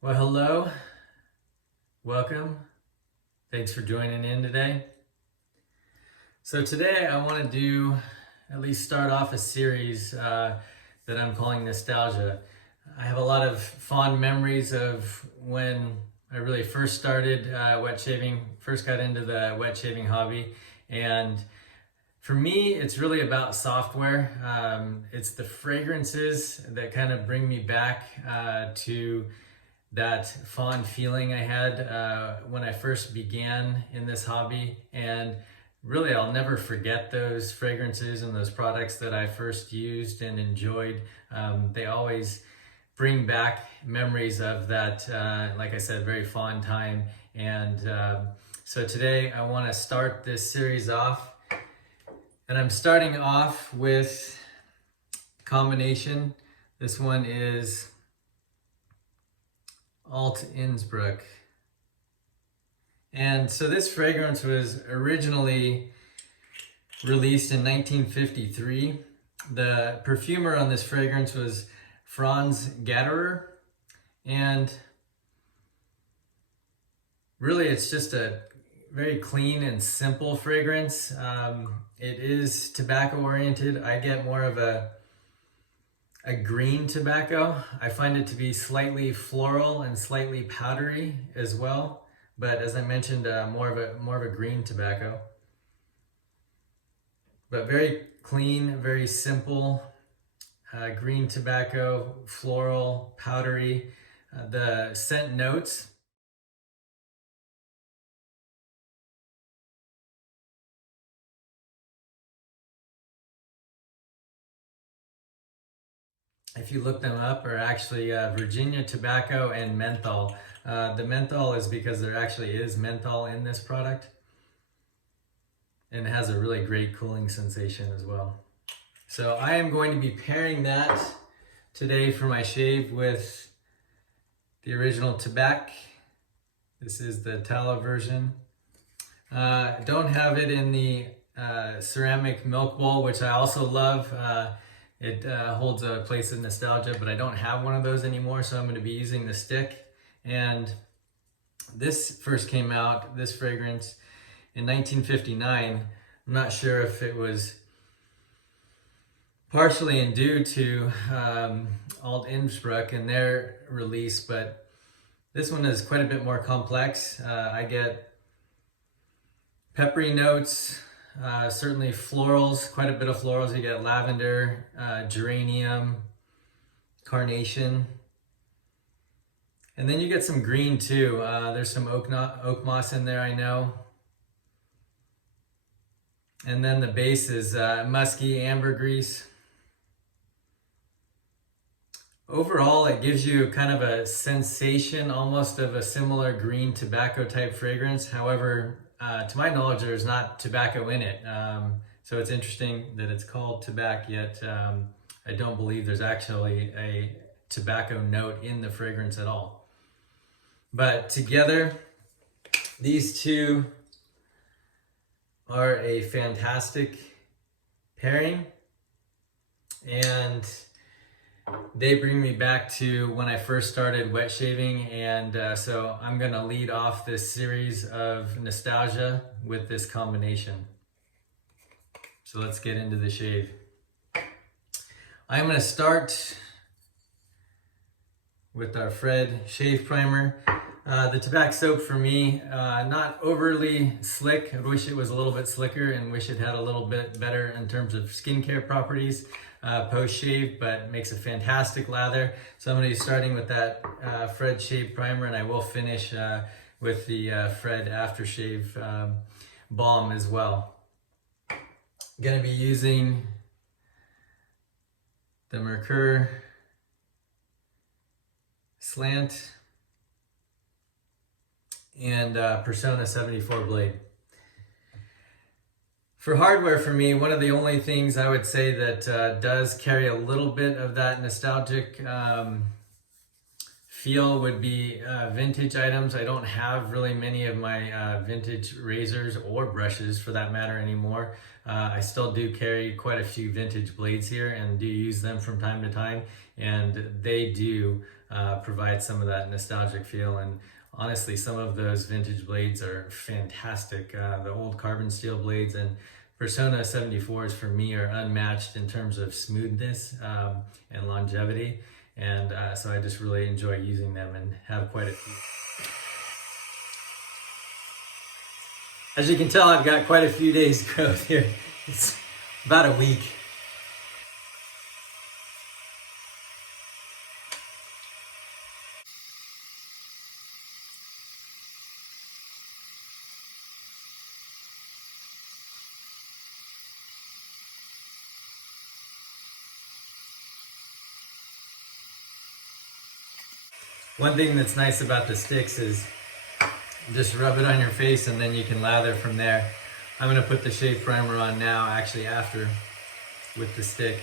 Well, hello, welcome. Thanks for joining in today. So today I want to do, at least start off a series that I'm calling Nostalgia. I have a lot of fond memories of when I really first started wet shaving, first got into the wet shaving hobby. And for me, it's really about software. It's the fragrances that kind of bring me back to that fond feeling I had when I first began in this hobby. And really, I'll never forget those fragrances and those products that I first used and enjoyed. They always bring back memories of that, like I said, very fond time. And so today I want to start this series off. And I'm starting off with Combination. This one is Innsbruck. And so this fragrance was originally released in 1953. The perfumer on this fragrance was Franz Gatterer. And really it's just a very clean and simple fragrance. It is tobacco oriented. I get more of a green tobacco. I find it to be slightly floral and slightly powdery as well, but as I mentioned, more of a green tobacco. But very clean, very simple, green tobacco, floral, powdery. The scent notes, if you look them up, are actually Virginia tobacco and menthol. The menthol is because there actually is menthol in this product, and it has a really great cooling sensation as well. So I am going to be pairing that today for my shave with the original Tabac. This is the tallow version. Don't have it in the ceramic milk bowl, which I also love. It holds a place of nostalgia, but I don't have one of those anymore, so I'm going to be using the stick. And this first came out, this fragrance, in 1959. I'm not sure if it was partially due to Innsbruck and their release, but this one is quite a bit more complex. I get peppery notes, certainly florals, quite a bit of florals. You get lavender, geranium, carnation, and then you get some green too. There's some oakmoss in there, I know. And then the base is musky, ambergris. Overall, it gives you kind of a sensation almost of a similar green tobacco type fragrance. However, to my knowledge, there's not tobacco in it. So it's interesting that it's called Tabac, yet I don't believe there's actually a tobacco note in the fragrance at all. But together, these two are a fantastic pairing, and they bring me back to when I first started wet shaving. And so I'm gonna lead off this series of nostalgia with this combination. So let's get into the shave. I'm gonna start with our Fred Shave Primer. The Tabac soap for me, not overly slick. I wish it was a little bit slicker and wish it had a little bit better in terms of skincare properties post-shave, but makes a fantastic lather. So I'm going to be starting with that Fred Shave Primer, and I will finish with the Fred Aftershave Balm as well. I'm going to be using the Merkur Slant and Personna 74 blade. For hardware, for me, one of the only things I would say that does carry a little bit of that nostalgic feel would be vintage items. I don't have really many of my vintage razors or brushes for that matter anymore. I still do carry quite a few vintage blades here and do use them from time to time, and they do provide some of that nostalgic feel. And honestly, some of those vintage blades are fantastic. The old carbon steel blades and Personna 74s for me are unmatched in terms of smoothness and longevity. And so I just really enjoy using them and have quite a few. As you can tell, I've got quite a few days growth here. It's about a week. One thing that's nice about the sticks is just rub it on your face and then you can lather from there. I'm going to put the shave primer on now, actually after, with the stick.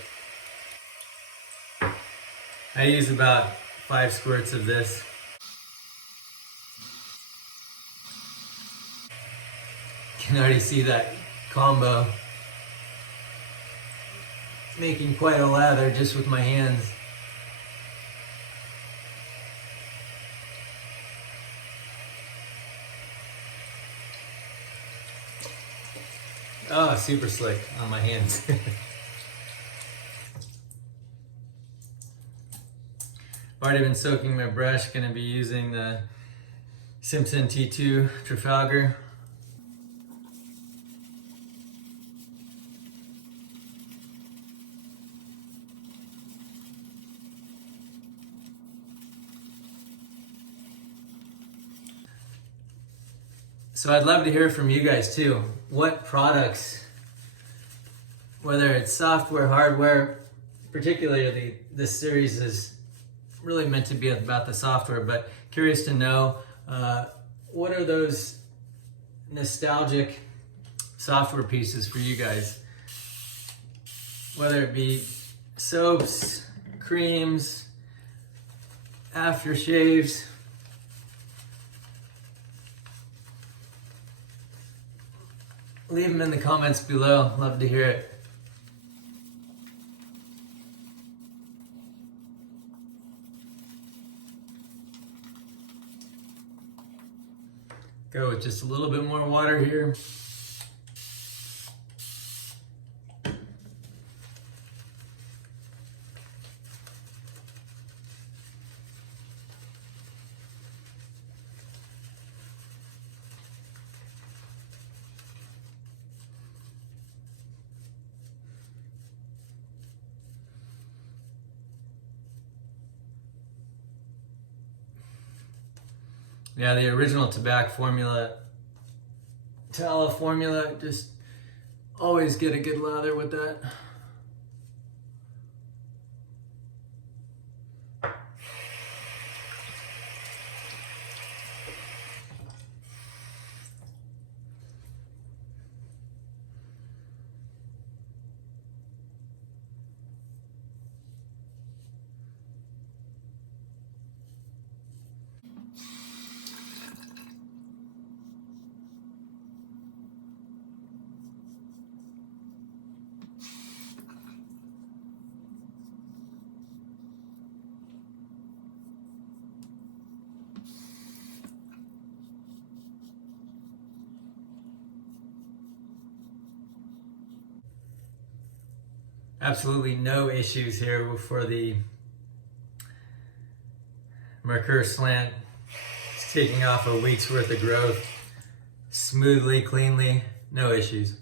I use about 5 squirts of this. You can already see that combo making quite a lather just with my hands. Oh, super slick on my hands. Already been soaking my brush. Gonna be using the Simpson T2 Trafalgar. So I'd love to hear from you guys too. What products, whether it's software, hardware, particularly this series is really meant to be about the software, but curious to know what are those nostalgic software pieces for you guys? Whether it be soaps, creams, aftershaves. Leave them in the comments below. Love to hear it. Go with just a little bit more water here. Yeah, the original Tabac formula, tallow formula, just always get a good lather with that. Absolutely no issues here for the Merkur slant. It's taking off a week's worth of growth smoothly, cleanly, no issues.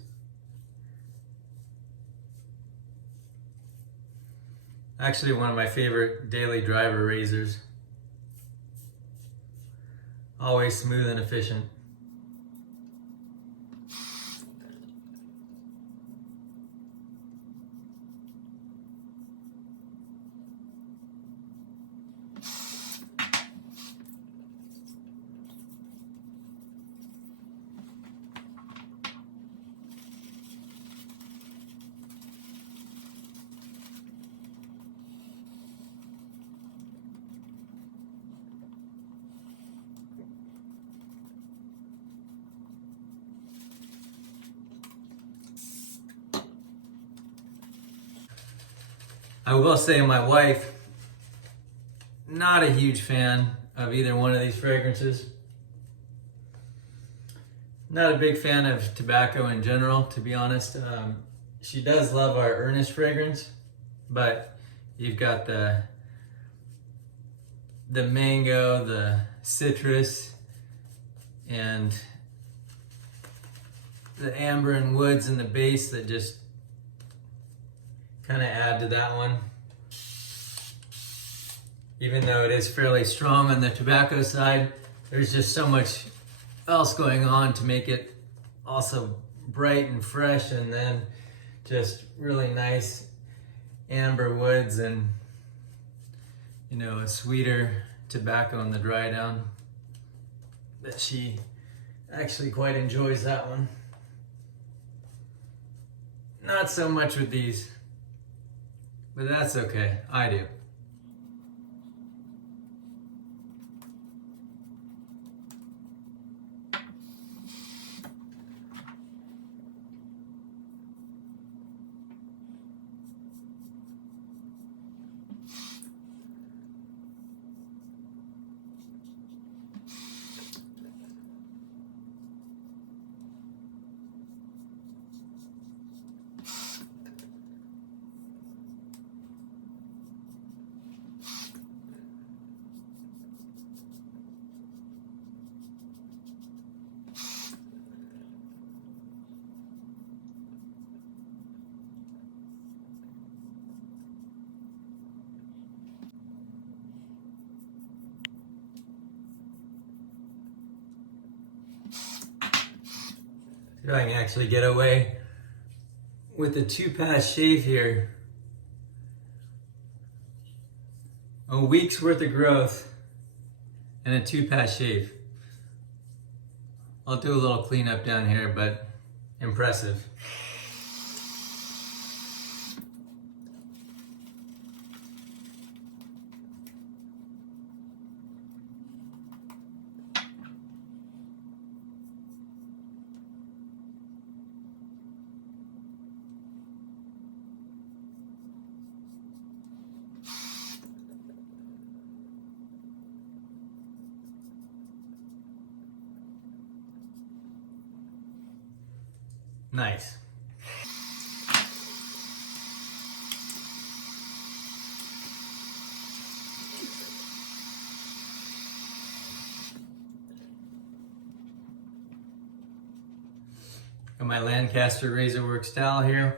Actually one of my favorite daily driver razors. Always smooth and efficient. I will say my wife not a huge fan of either one of these fragrances. Not a big fan of tobacco in general, to be honest. She does love our earnest fragrance, but you've got the mango, the citrus, and the amber and woods in the base that just kind of add to that one. Even though it is fairly strong on the tobacco side, there's just so much else going on to make it also bright and fresh, and then just really nice amber woods and, you know, a sweeter tobacco on the dry down. That she actually quite enjoys that one. Not so much with these, but that's okay. I do. See if I can actually get away with a 2-pass shave here. A week's worth of growth and a 2-pass shave. I'll do a little cleanup down here, but impressive. Nice. Got my Lancaster Razor Works towel here.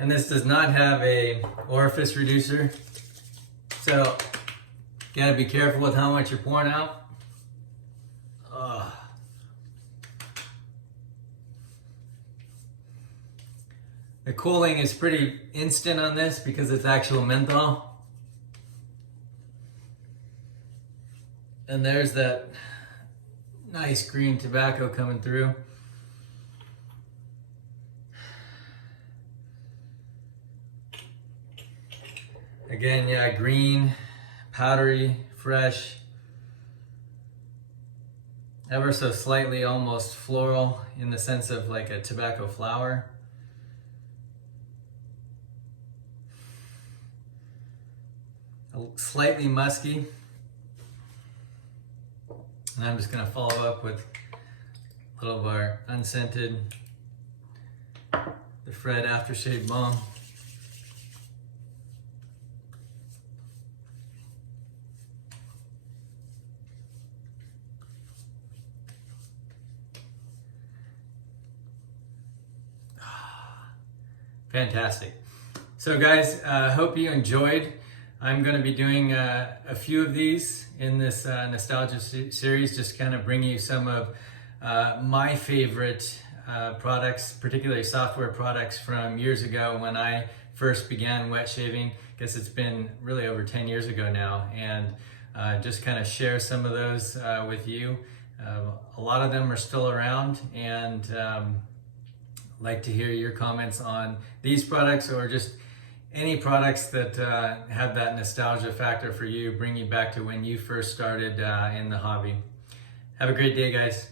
And this does not have a orifice reducer, so you gotta be careful with how much you're pouring out. Ugh. The cooling is pretty instant on this because it's actual menthol. And there's that nice green tobacco coming through. Again, yeah, green, powdery, fresh, ever so slightly almost floral in the sense of like a tobacco flower. Slightly musky. And I'm just going to follow up with a little of our unscented, the Fred Aftershave Balm. Fantastic. So guys, hope you enjoyed. I'm going to be doing a few of these in this nostalgia series, just kind of bringing you some of my favorite products, particularly software products from years ago when I first began wet shaving. I guess it's been really over 10 years ago now, and just kind of share some of those with you. A lot of them are still around, and like to hear your comments on these products, or just any products that have that nostalgia factor for you, bring you back to when you first started in the hobby. Have a great day, guys.